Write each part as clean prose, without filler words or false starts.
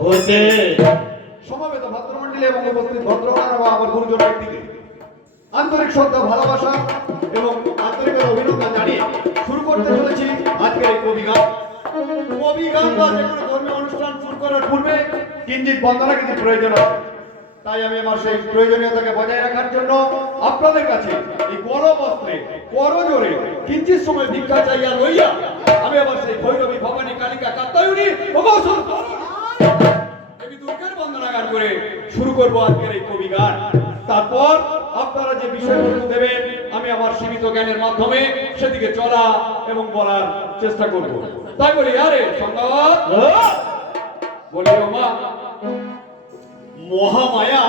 হতে সমবেত ভদ্রমন্ডলী এবং উপস্থিত ভদ্রগণ ও আমার গুরুজন ব্যক্তিকে আন্তরিক শ্রদ্ধা, ভালোবাসা এবং আন্তরিকতা অভিনন্দন জানিয়ে শুরু করতে চলেছি আজকের এই কবিগান। কবিগান বা যে কোনো ধর্মীয় অনুষ্ঠান শুরু করার পূর্বে কিঞ্চিত বন্দনা কিন্তু প্রয়োজন আছে। তাই আমি আমার সেই প্রয়োজনীয়তাকে বজায় রাখার জন্য আপনাদের কাছে এই বড় বস্ত্রে করজোরে কিঞ্চিত সময় ভিক্ষা চাইয়া লইয়া আমি আবার সেই ভৈরবী, ভবানী, কালিকা, কাত্যায়নী দেবী দুর্গার বন্দনা গান করে শুরু করব আজকের এই কবিগান। তারপর আপনারা যে বিষয়বস্তু দেবেন আমি আমার সীমিত জ্ঞানের মাধ্যমে সেদিকে চলা এবং বলার চেষ্টা করব। তাই বলি আরে সংবাদ বলি ও মা মহামায়া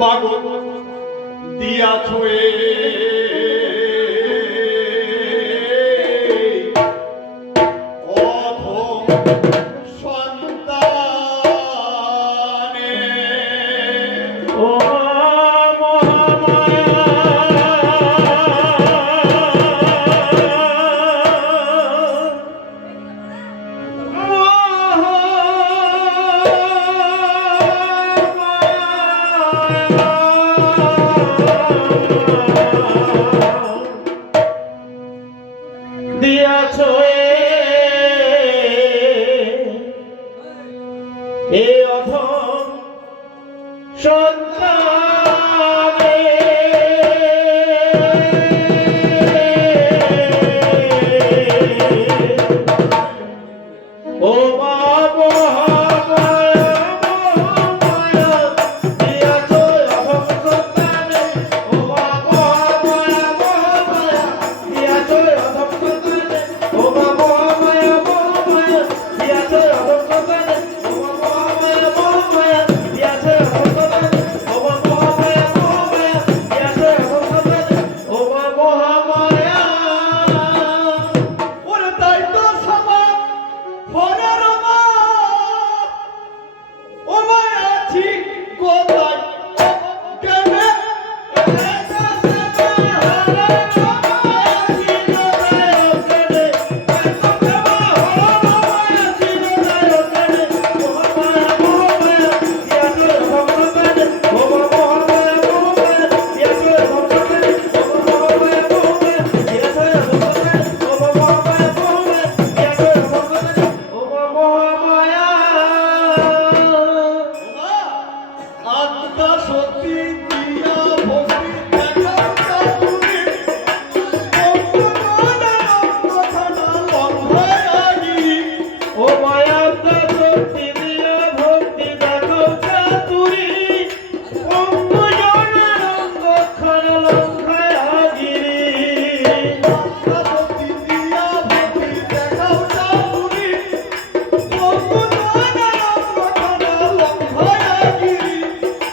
মাগো দিয়াছ দিয়াছ এ অধম সন্তানে ও মা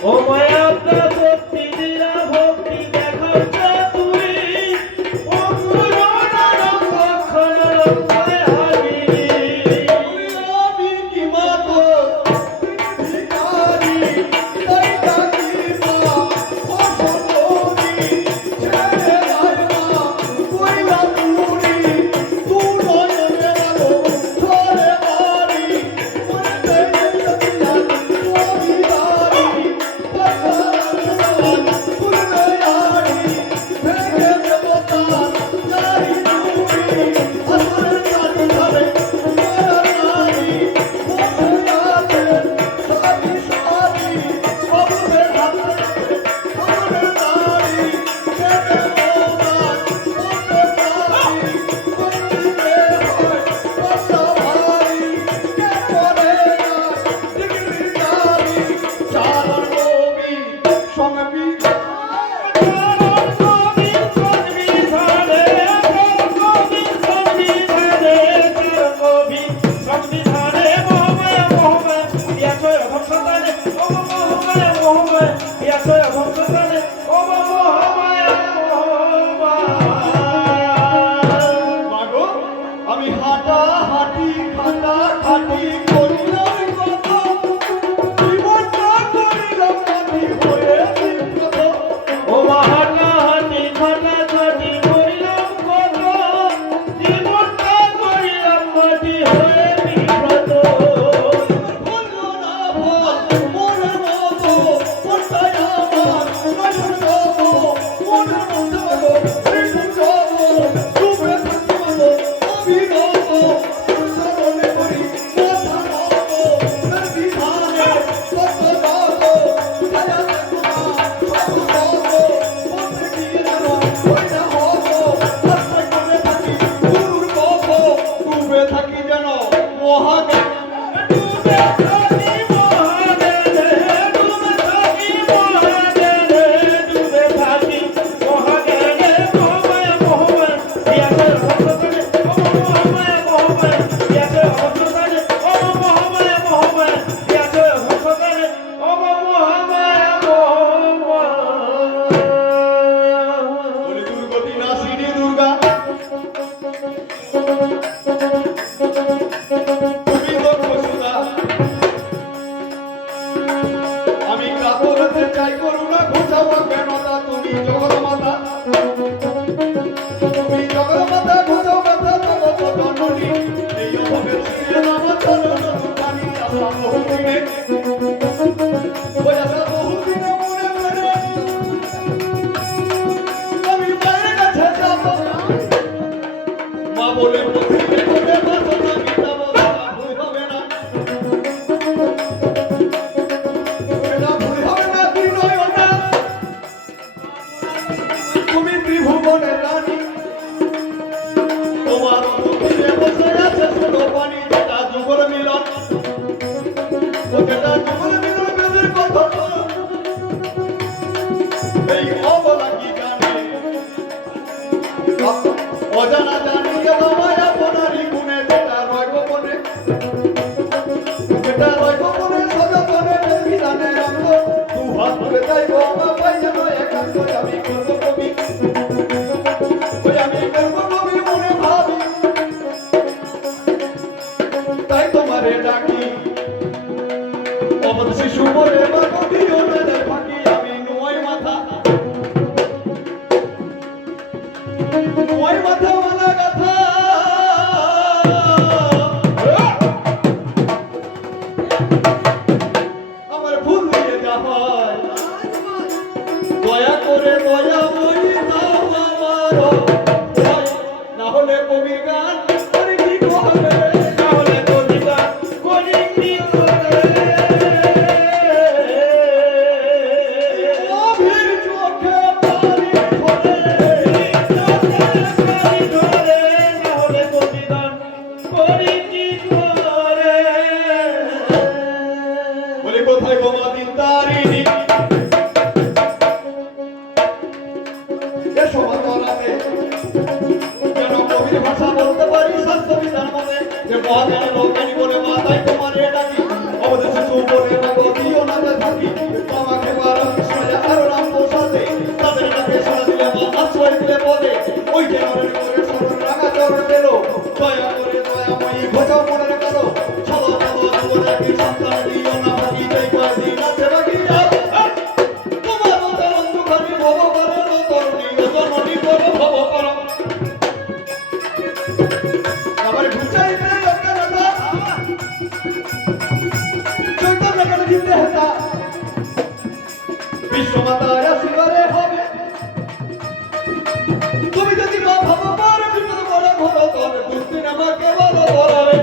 ও মায়া কোনটাই আমার নয়ন যাব মনের মধ্যে মাগো শ্রীপুর যাব ডুবে থাকি মাগো অভিনব চরণে করি মাথা নব তার বিধানে কত যাব ছায়া দেখো না সব যাব বলতে গিয়ে যেন হই না হব আশ্রয় করে থাকি গুরুর গপ ডুবে থাকি যেন মহাজ্ঞান বলে দুর্গতি নাশিনী দুর্গা তুমি দক্ষসুধা আমি কাতর হতে চাই করুণা ঘোচাও কেন তা তুমি জগন্মাতা তুমি জগন্মাতা ঘোচাও কথা জগৎ জননী এই অভাবের শিরে নাম চলন দুর্গানি আশা বহুদিনে ওই আশা বহুদিনে মনে মনে আমি মায়ের কাছে যাব মা বলে পথিকে বলে বাসনা গীতা বলা ভুল হবে না এটা ভুল হবে না তুই নয় না তুমি ত্রিভুবনের রানী তোমার মুখে বসে আছে ষোলো পানি যেটা যুগল মিলন ও যেটা যুগল মিলন বেদের কথা এই অবলা কি জানে অজানা জানি যে মায়া বনারি গুণে যেটা রয় গোপনে সযতনে বিধানে রঙ্গ দু হাত ধরে তাই বাবা পাই যেন একান্ত আমি করব কবি ওই আমি করব কবি মনে ভাবি তাই তোমারে ডাকি অবধ শিশু বলে বা নদীও নদের ফাঁকি আমি নুয়াই মাথা মালা গাথা আমার ভুল দিয়ে যা হয় দয়া করে দয়া মই দাও আমার না হলে কবির গান করে কি হবে না হলে কবির গান করে কি হবে অভির চোখে পানি ধরে বলে কোথায় গোমা দিন তারিণী এসো মাতরাতে যেন কবির ভাষা বলতে পারি শান্ত বিধান মনে যে মহাজ্ঞানী লোকানি বলে মাতাই তোমার ডাকি অবধি শিশু বলে মাগো দিও না যে থাকি তোমাকে বারো কৃষ্ণে আরো নাম বসাতে তাদের নামে সারা দিলে মা আশ্রয় দিলে পদে ওই যে নরের করে সরল রাঙা চরণ পেল দয়া করে দয়াময়ী ঘোচাও মনের কালো চলো চলো জীবনে কি সন্তান দিও না বাকি যাই কয়দিন আছে বাকি যাও তোমার অন্তরণ দুখানি ভব করে তরুণী জননী করো ভব করো আমার ঘুচাইতে একটা কথা চৈতন্য কেন জিতে হেতা বিশ্বমাতায় আসিবারে হবে তুমি যদি মা ভাব পারো বিপদ বড় ঘর তবে দুদিন আমাকে বলো বলারে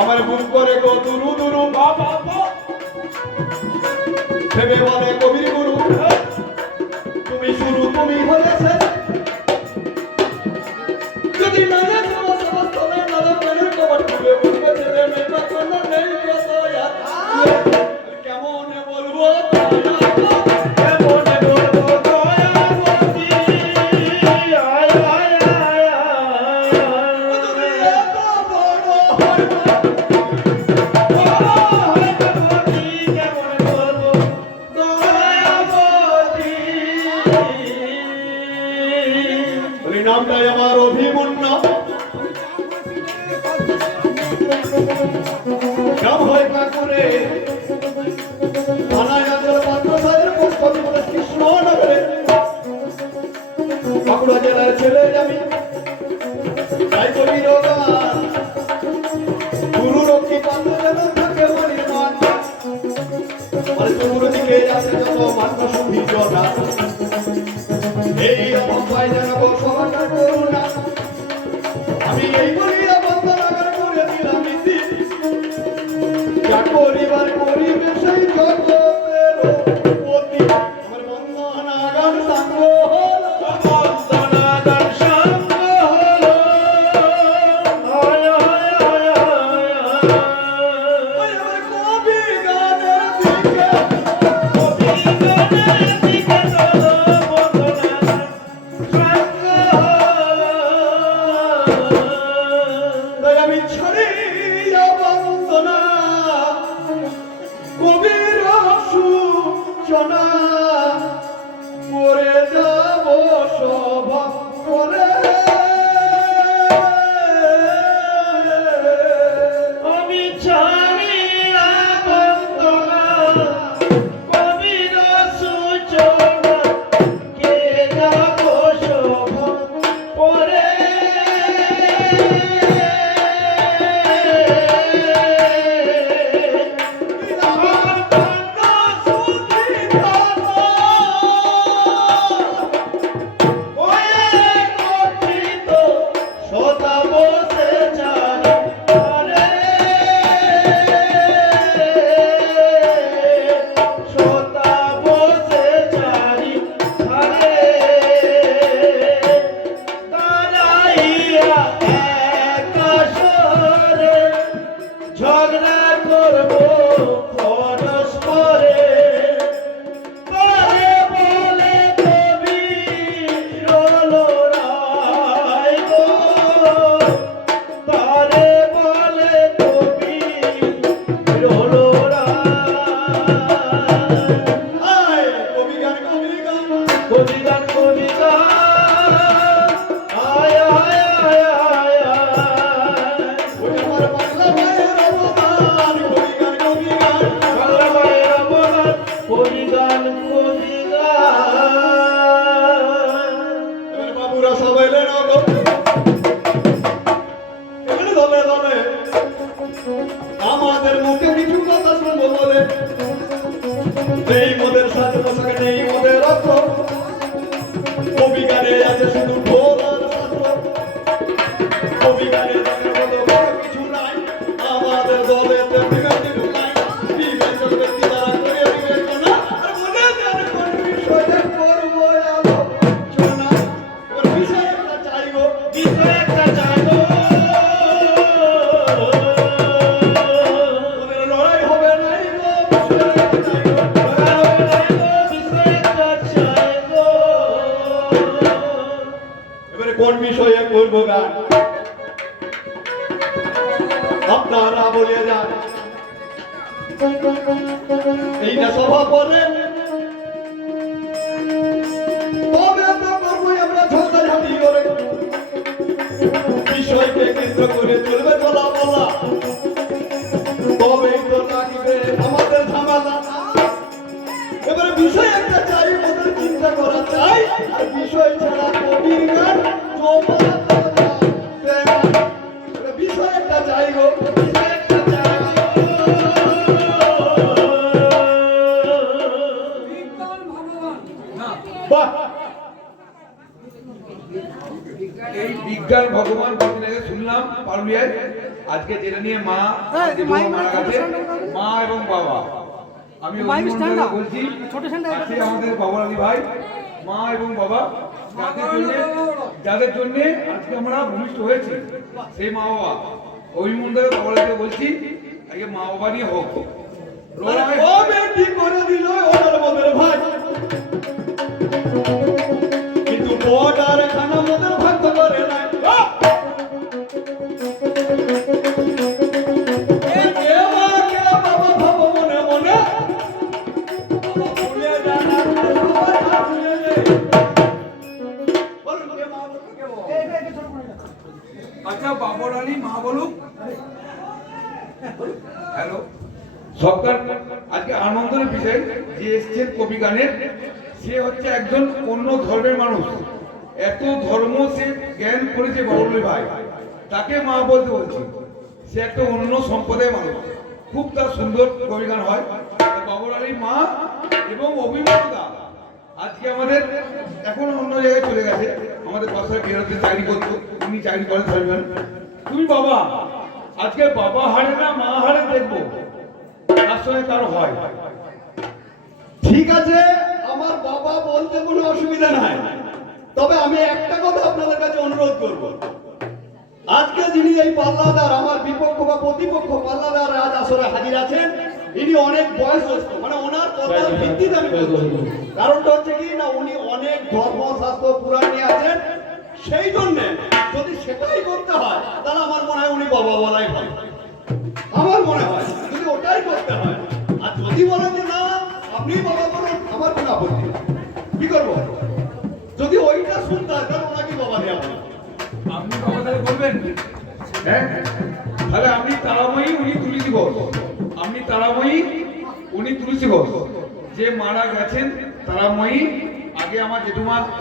আমার বুক করে গো দুরু দুরু বাবা ভেবে বলে কবির গুরু তুমি শুরু তুমি হলে শেষ যদি না সমস্তনে নালা মেনের কবর খুলে উঠবে ছেলে মেয়েটা কোন নেই কেমন বলবো নামটাই আমার অভিমন্য নাম হয় কাকুরে থানায় আচল পাত্র সাহের পোস্ট অফিস কৃষ্ণনগরে বাঁকুড়া জেলার ছেলে আমি তাই কবি রোগা গুরু রক্ষী আছে যত মান্য সুধী জনা এই অবস্থায় জানাবো সবার করুণা আমি এই বলিয়া বন্দনাগার করে দিলাম ইতি যা করিবার করিবে সেই জগতের পতি আমার বন্দনাগার সাঙ্গ হলো বন্দনাগার সঙ্গ হলো হায় হায় হায় হায় ওই আমার কবি গানের দিকে কবি গানের দিকে চলো বন্দনাগার সঙ্গ হলো তাই আমি ছাড়িয়া বন্দনা কবির সূচনা করে যাব সভা করে আমি ছাড়িয়া বন্দনা কবির সূচনা কে যাব শোভা পরে সদা বসে চারি ঘরে সদা বসে চারি ঘরে দাঁড়াইয়া একা সরে ঝগড়া করবো পরস্পরে করে বলে কবি রলো রায় গো তারে বলে কবি রলো রায় আয় কবি গান কবি গান কবি গান আয় আয় আয় আয় আয় ওই আমার বাংলা মায়ের অবদান কবি গান বাংলা মায়ের অবদান কবি গান কবি গান এবার বাবুরা সবাই এলেন এখানে দলে দলে আমাদের মুখে কিছু কথা শুনবো বলে নেই মোদের সাথে পোশাকে নেই মোদের অর্থ কবি গানে আছে শুধু ঢোল আর শাস্ত্র কবি গানে তাদের মতো বড় কিছু নাই আমাদের দলে বিবেচনা নাই বিবেচনা ব্যক্তি দ্বারা করে বিবেচনা আর মনে জানে কোন বিষয়ে করবো আলোচনা কোন বিষয়ে একটা চাইবো বিষয় একটা চাইবো ওদের লড়াই হবে নাই গো বিষয়ে একটা চাইবো এবারে কোন বিষয়ে করবো গান আপনারা বলে যান এই না সভা পরে তবে তো করবো আমরা ঝগড়াঝাটি করে বিষয়কে কেন্দ্র করে চলবে চলা বলা তবেই তো লাগবে আমাদের ঝামেলা এবারে বিষয় একটা চাই ওদের চিন্তা করা চাই আর বিষয় ছাড়া কবির গান জমা বিষয় একটা চাই গো বিষয় একটা চাই বাহ এই বিজ্ঞান ভগবান কদিন আগে শুনলাম পারুলিয়ায় আজকে যেটা নিয়ে মা যে বৌমা মারা গেছে মা এবং বাবা আমি অভিনন্দন বলছি আজকে আমাদের বাবার আলী ভাই মা এবং বাবা যাদের জন্য আজকে আমরা ভূমিষ্ঠ হয়েছি সেই মা বাবা অভিনন্দন বাবার আলীকে বলছি আজকে মা বাবা নিয়ে হোক লড়াই ও বেটি করে দিল ওদের মদের ভাই কিন্তু বর্ডার খানা মদের ভাগ করে নাই কে বাবা ভাবো মনে মনে বাবা ভুলে যান আর সবাই ভুলে নেই বলুন কে মা কে আচ্ছা বাবার আলী মা বলুক হ্যালো সরকার আজকে আনন্দের বিষয় যে এসছেন কবি গানের সে হচ্ছে একজন অন্য ধর্মের মানুষ এত ধর্ম সে জ্ঞান করেছে বাবুলি ভাই তাকে মা বলতে বলছি সে একটা অন্য সম্প্রদায়ের মানুষ খুব তার সুন্দর কবি গান হয় বাবুল আলী মা এবং অভিভাবকরা আজকে আমাদের এখন অন্য জায়গায় চলে গেছে, আমাদের বাসায় বেরোতে চাকরি করতো, উনি চাকরি করে থাকবেন। তুমি বাবা, আজকে বাবা হারে না মা হারে দেখবো তার সঙ্গে কারো হয়। ঠিক আছে, আমার বাবা বলতে কোনো অসুবিধা নাই, তবে আমি একটা কথা আপনাদের কাছে অনুরোধ করব। আজকে যিনি এই পাল্লাদার, আমার বিপক্ষ বা প্রতিপক্ষ পাল্লাদার আজ আসরে হাজির আছেন, ইনি অনেক বয়সস্থ, মানে ওনার কথার ভিত্তিতে আমি বলছি। কারণটা হচ্ছে কি না, উনি অনেক ধর্মশাস্ত্র পুরাণ নিয়ে আছেন, সেই জন্য যদি সেটাই করতে হয় তাহলে আমার মনে হয় উনি বাবা বলাই ভালো। আমার মনে হয় যদি ওটাই করতে হয়, আর যদি বলেন যে না আপনি বাবা বলুন, আমার কোনো আপত্তি নেই। কি করবো? যদি ওইটা শুনতে হয় তাহলে ওনাকে বাবা দেওয়া হবে। আপনি বাবা তাহলে বলবেন, হ্যাঁ তাহলে আপনি তারাময়ী, উনি তুলসী ঘোষ। আপনি তারাময়ী, উনি তুলসী ঘোষ। যে মারা গেছেন তারাময়ী, আগে আমার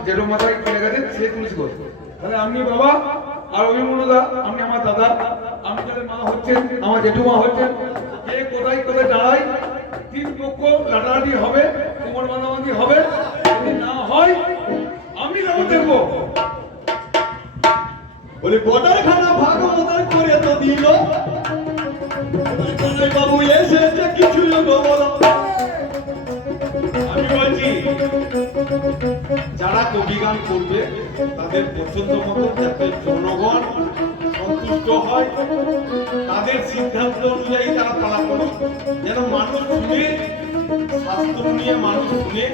জেঠুমাতায় চলে গেছেন, সে তুলসী ঘোষ। তাহলে আপনি বাবা, আর অভিমন্যুদা আপনি আমার দাদা। আমি তাহলে মা হচ্ছেন, আমার জেঠুমা হচ্ছেন। কে কোথায় কোথায় দাঁড়াই, তিন পক্ষ লাটালাটি হবে, কোমর বাঁধাবাঁধি হবে। যদি না হয় আমি যাবো দেখবো। বলি বটার খানা ভাগ ওদের করে তো দিল, বাবু এসেছে কিছু লোক বলো। আমি বলছি যারা কবি গান করবে তাদের পছন্দ মতো যাতে জনগণ সন্তুষ্ট হয়, তাদের সিদ্ধান্ত অনুযায়ী তারা পালা করবে, যেন মানুষ শুনে, শাস্ত্র নিয়ে মানুষ শুনে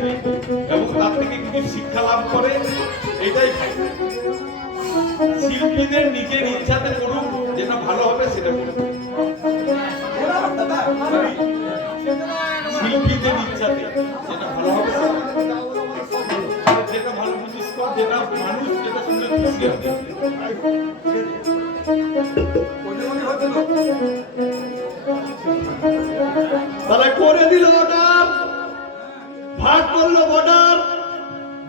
এবং তার থেকে কিছু শিক্ষা লাভ করে, এটাই ভালো। শিল্পীদের নিজের ইচ্ছাতে করুক, যেটা ভালো হবে সেটা করুক। শিল্পীদের ইচ্ছাতে যেটা ভালো হবে যেটা ভালো বুঝিস কর, যেটা মানুষ যেটা শুনে খুশি হবে। তাহলে করে দিল অর্ডার, ভাগ করলো বর্ডার,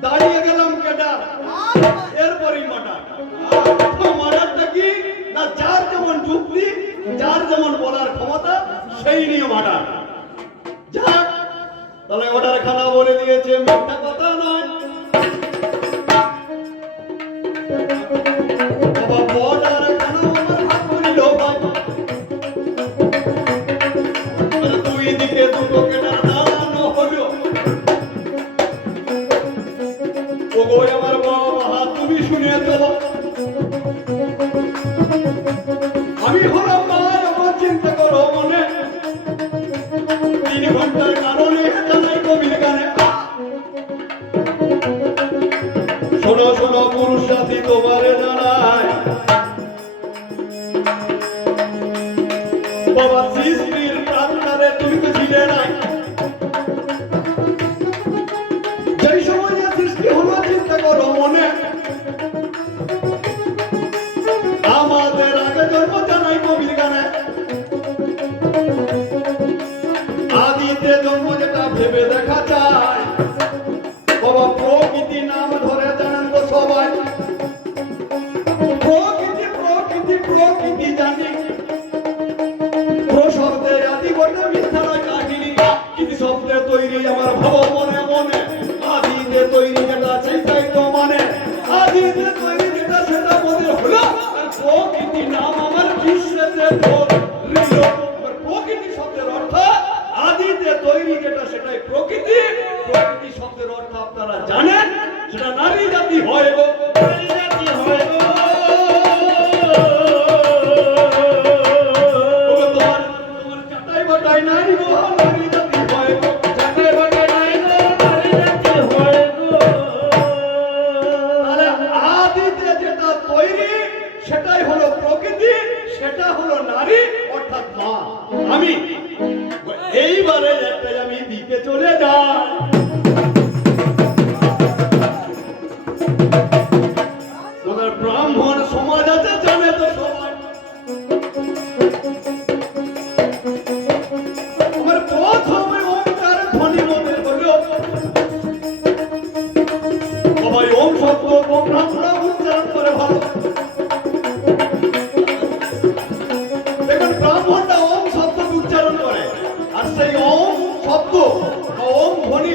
দাঁড়িয়ে গেলাম কেডার, এরপরই মার্ডার। মার্ডারটা কি না, যার যেমন যুক্তি, যার যেমন বলার ক্ষমতা, সেই নিয়ে মার্ডার। যাক, তাহলে অর্ডার খানা বলে দিয়েছে, মিথ্যা কথা নয়। বাবা বর্ডার খানা আমার হাত করিল ভাই, দুই দিকে দুটো কেটার দাঁড়ানো হলো। ওগো আমার বাবা, তুমি শুনে চলো, আমি হলাম মা, আমার চিন্তা করো মনে। 3 ঘন্টার কারণে জানাই কবির গানে। শোনো শোনো পুরুষ সাথী তোমারে জানাই, বাবা সৃষ্টির প্রাণকারে তুমি তো ছিলে নাই। যেই সময় সৃষ্টি হলো চিন্তা করো মনে, আমাদের আগে জন্ম জানাই কবির গানে। আদিতে জন্ম যেটা ভেবে দেখা যায়, বাবা প্রকৃতি নাম ধরে জানেন তো সবাই। প্রকৃতি প্রকৃতি প্রকৃতি জানি, প্রশব্দে আদি বটে মিথ্যা নয় কাহিনী। কিন্তু শব্দে তৈরি আমার ভাব মনে মনে, আদিতে তৈরি যেটা সেটাই তো মানে। আদিতে তৈরি যেটা সেটা মনে হলো, আর প্রকৃতি নাম আমার বিশ্বেতে ধরিল। প্রকৃতি শব্দের অর্থ আদিতে তৈরি যেটা সেটাই প্রকৃতি। প্রকৃতি শব্দের অর্থ আপনারা জানেন, সেটা নারী জাতি হয় গো, নারী জাতি হয় গো। তোমার চাটাই বাটাই নাই গো, নারী জাতি হয় গো, চাটাই বাটাই নাই গো, নারী জাতি হয় গো। তাহলে আদিতে যেটা তৈরি সেটাই হলো প্রকৃতি, সেটা হলো নারী অর্থাৎ মা। আমি এইবারে একটাই আমি দিতে চলে যাই। তোমাদের ব্রাহ্মণ সমাজ আছে জানে তো সবাই, আমার প্রথমে ওমকার ধ্বনি মনে হলো, সবাই ওম শব্দ ব্রাহ্মণরা উচ্চারণ করে ভালো। দেখুন ব্রাহ্মণটা ওম শব্দ উচ্চারণ করে, আর সেই ওম শব্দ বা ওম ধ্বনি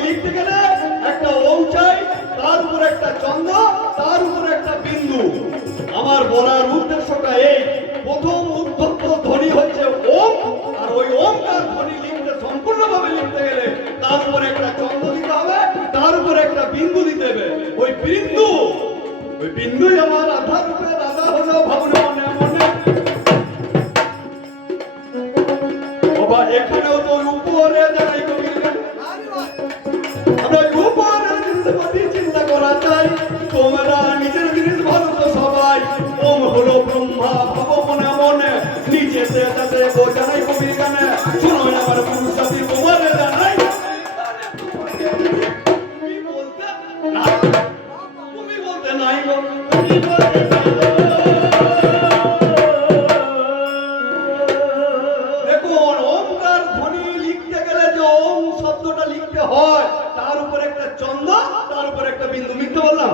বাবা এখানেও তো উপরে জানাই কবির গান। আমরা উপরে জিনিস প্রতি চিন্তা করা চাই, তোমরা নিজের জিনিস ভালো তো সবাই। ওম হলো ব্রহ্মা ভাব মনে মনে, নিচেতে তাতে জানাই কবির গানে। শোনো আমার পুরুষ জাতি তোমারে জানাই, তুমি বলতে নাই, তুমি বলতে নাই গো, তুমি বলতে নাই। দেখুন ওমকার ধ্বনি লিখতে গেলে যে ওম শব্দটা লিখতে হয়, তার উপর একটা চন্দ্র, তার উপর একটা বিন্দু। মিথ্যে বললাম?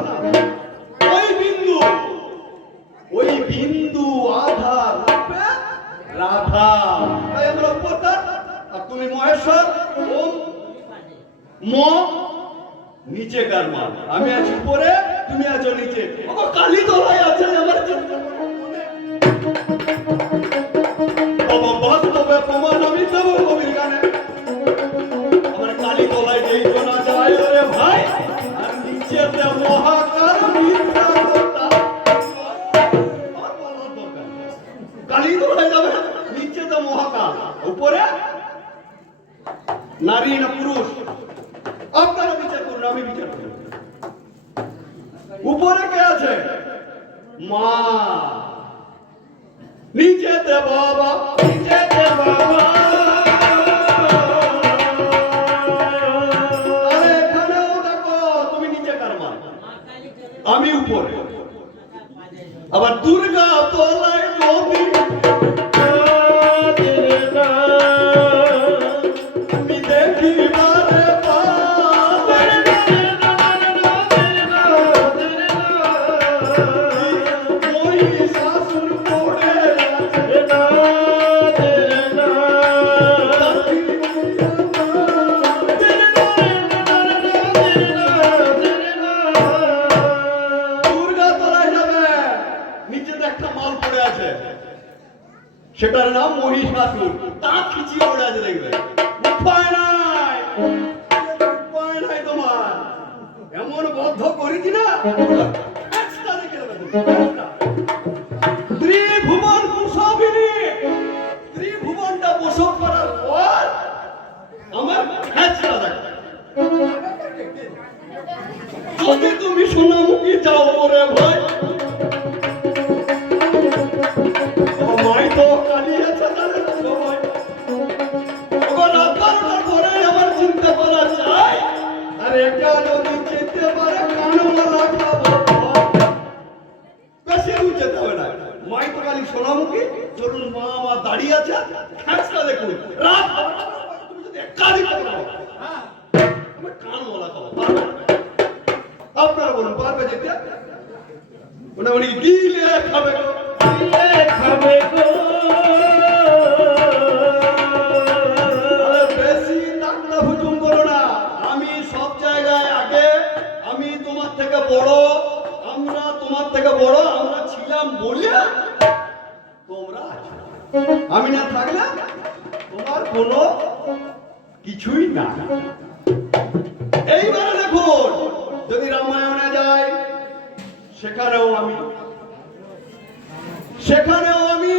ওই বিন্দু আধার রূপে রাধা, তাই আমরা উপকার। আর তুমি মহেশ্বর, ওম ম নিচে কার মান, আমি আছি উপরে, তুমি আছো নিচে। আমার কালী তলায় আছে আমার চিন্তা বাবা, বাস্তবে প্রমাণ আমি দেবো কবির গানে। আমার কালী তলায় যেই শোনা যায় রে ভাই, আর নিচেতে মহাকার মিথ্যা কথা। কালী তলায় যাবে, নিচেতে মহাকাল, উপরে নারী না পুরুষ, আপনারা বিচার করুন, আমি বিচার করুন। উপরে কে আছে? মা। নিচেতে বাবা, নিচেতে বাবা। আরে এখানেও দেখো, তুমি নিচে কার মা? আমি উপরে। আবার দুর্গা তলায় যদি তুমি দেখিবারে ওই শাশুর পড়ে দুর্গা তলায় যাবে, নিচেতে একটা মাল পড়ে আছে, সেটার নাম মহিষাসুর। তা খিচিয়ে পড়ে আছে, দেখবে। উপায় নাই, উপায় নাই তোমার। এমন বদ্ধ করেছি না, একটা দেখে দেবে তুমি, একটা। ত্রিভুবন প্রসবিনী, ত্রিভুবনটা প্রসব করার পর আমার হ্যাঁচড়া দেখবে। যদি তুমি সোনামুখী যাও ওরে ভাই, মাই তো কালি আছে তাহলে সবাই। ওগো রাত 12টার পরে আমার চিন্তা করা চাই, আর এটা যদি যেতে পারে কানমালা খাবো। বেশি দূর যেতে হবে না, মাই তো কালি সোনামুখী। চলুন, মা আমার দাঁড়িয়ে আছে, হ্যাঁচড়া দেখুন। রাত 12টার পরে তুমি যদি একাধিক করো, আমি কানমালা খাবো। পারবে? আপনারা বলুন, পারবে যেতে? মোটামুটি গিলে খাবে গো, গিলে খাবে গো। বেশি টাকলা হুজুম করো না। আমি সব জায়গায় আগে, আমি তোমার থেকে বড়, আমরা তোমার থেকে বড়, আমরা ছিলাম বলে তোমরা আছো। আমি না থাকলে তোমার কোনো কিছুই না। এইবারে দেখুন, যদি রামায়ণে যায়, সেখানেও আমি, সেখানেও আমি।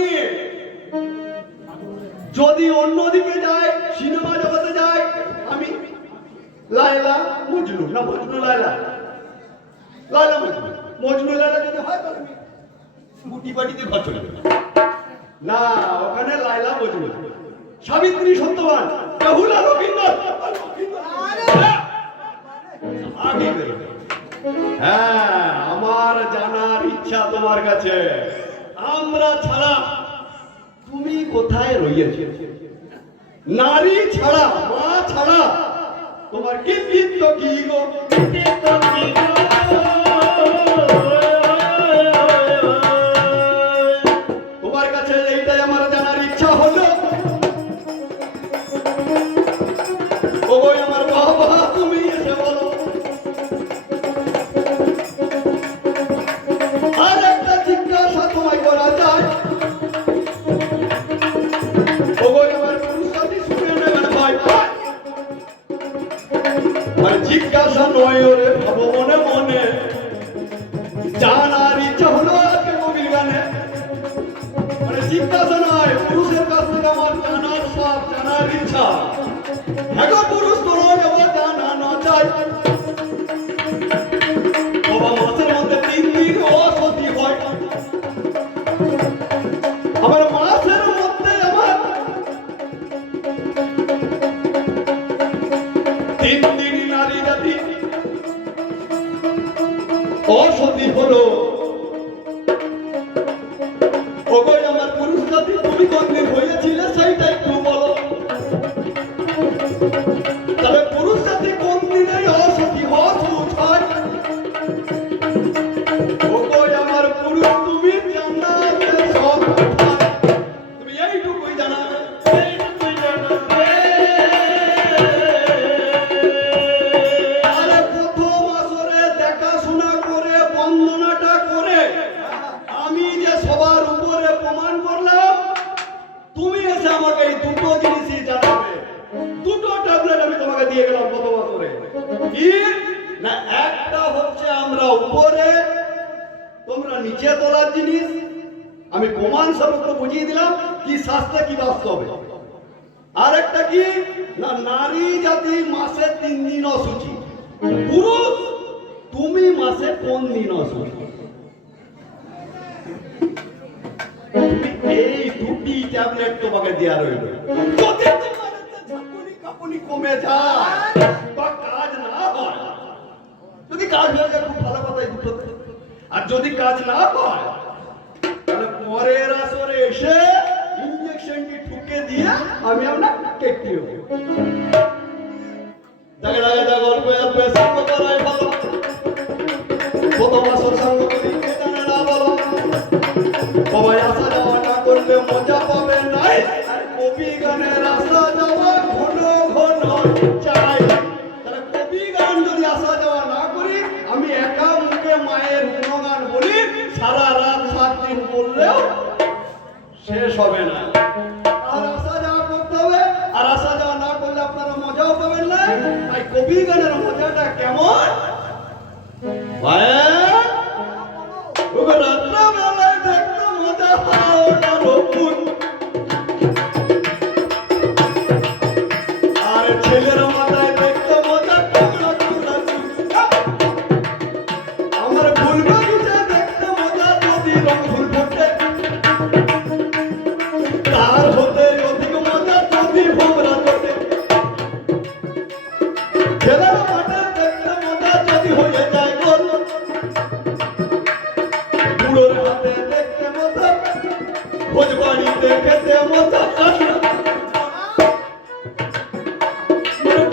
যদি অন্যদিকে যাই, সিনেমা জগতে যাই, আমি লায়লা মজনু, না মজনু লায়লা, লায়লা মজনু, মজনু লায়লা যদি হয় তাহলে আমি গুটি বাটিতে ঘর চলে যাবে। না, ওখানে লায়লা মজনু, সাবিত্রী সত্যবান, বেহুলা লক্ষিন্দর, আগে বেরোবে। হ্যাঁ, আমার জানার ইচ্ছা তোমার কাছে, আমরা ছাড়া তুমি কোথায় রইয়াছ? নারী ছাড়া, মা ছাড়া তোমার কৃতিত্ব কি গো? কৃতিত্ব কি গো? তোমার কাছে এইটাই আমার জানার ইচ্ছা হলো। ওই আমার বাবা, তুমি এসে বলো। আর একটা জিজ্ঞাসা তোমায় করা যায়, ওই আমার পুরুষ জাতি শুনে নেবেন ভাই। আর জিজ্ঞাসা নয় ওরে ভাবো মনে মনে, জানার ইচ্ছা হলো আজকে কবির গানে। মানে জিজ্ঞাসা নয়, পুরুষের কাছ থেকে আমার জানার সব জানার ইচ্ছা। হ্যাঁ গো পুরুষ তোর এবার জানানো চাই। বাবা মাসের মধ্যে 3 দিন অসতী হয়। আবার মাসের মধ্যে আমার 3 দিন নারী জাতি অসতী হলো। ওগো আমার পুরুষ জাতি তুমি কোনদিন হয়েছিলে সেইটা একটু বলো। তাহলে পুরুষ জাতি কোন দিনে অসতী হয়? ওগো আমার পুরুষ তুমি জানাবে সব কথা। তুমি এইটুকুই জানাবে। আরে প্রথম আসরে দেখাশোনা করে বন্দনাটা করে আমি যে সবার উপরে প্রমাণ করলাম, তুমি এসে আমাকে এই দুটো জিনিসই জানাবে। দুটো ট্যাবলেট আমি তোমাকে দিয়ে গেলাম প্রথম আসরে। কি না, একটা হচ্ছে আমরা উপরে, তোমরা নিচে তোলার জিনিস। আমি প্রমাণ স্বরূপ বুঝিয়ে দিলাম কি শাস্ত্রে কি বাস্তবে। আর একটা কি না, নারী জাতি মাসে 3 দিন অসুচি। পুরুষ তুমি মাসে কোন দিন অসুচি? এই দুটি ট্যাবলেট তোমাকে দেওয়া রইল। যদি তোমার ঝাঁকুনি কাঁপুনি কমে যায় বা কাজ না হয়, যদি কাজ হয়ে যায় খুব ভালো কথা, এই দুটোতে। আর যদি কাজ না হয় তাহলে পরের আসরে এসে ইনজেকশনটি ঠুকে দিয়ে আমি আপনার কেটে দেবো। দেখা দেখা যা গল্প অল্প সঙ্গ করাই ভালো। প্রথম আসর সঙ্গ করি কে জানে না বলো। সবাই আসা যাওয়া না করলে মজা পাবে নাই। আর কবি গানের আসা যাওয়া ঘন ঘন চাই। তাহলে কবি গান যদি আসা যাওয়া না করি, আমি একা মুখে মায়ের গুণগান বলি, সারা রাত 7 দিন বললেও শেষ হবে না। আর আসা যাওয়া করতে হবে। আর আসা যাওয়া না করলে আপনারা মজাও পাবেন না। তাই কবি গানের মজাটা কেমন? রাত্রবেলায় দেখতে মজা হয় আর ছেলের মাথায় দেখতে মজা আমার ফুল বাগিচা দেখতে মজা যদি রং ফুল ফোটে, তার হতে অধিক মজা যদি ভোমরা ফোটে। ছেলের মাঠে দেখতে মজা যদি হয়ে যায় গোল, বুড়োর হাতে দেখতে মজা, ভোজবাড়িতে খেতে মজা।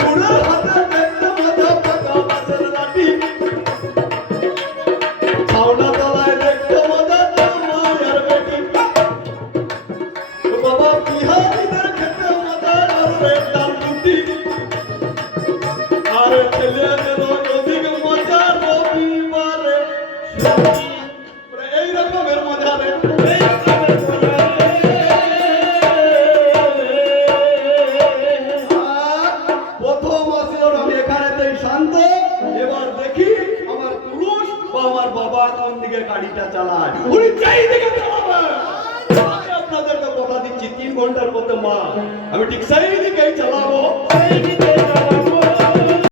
বুড়োর হাতে দেখতে মজা, পাকা বাঁশের লাঠি। ছাউনা তলায় দেখতে মজা, মায়ের বেটি। বাবা বিহারীদের খেতে মজা, আর ডাল রুটি। আর ছেলেদের অধিক মজা রবিবারে ছুটি। এই রকমের মজা রে, এই রকমের মজা রে। প্রথম আসর আমি এখানেতেই শান্ত। এবার দেখি আমার পুরুষ বা আমার বাবা কোন দিকে গাড়িটা চালায়। উনি যেই দিকে চালাবে, আমি আপনাদেরকে কথা দিচ্ছি 3 ঘন্টার মধ্যে মা আমি ঠিক সেই দিকেই চালাবো।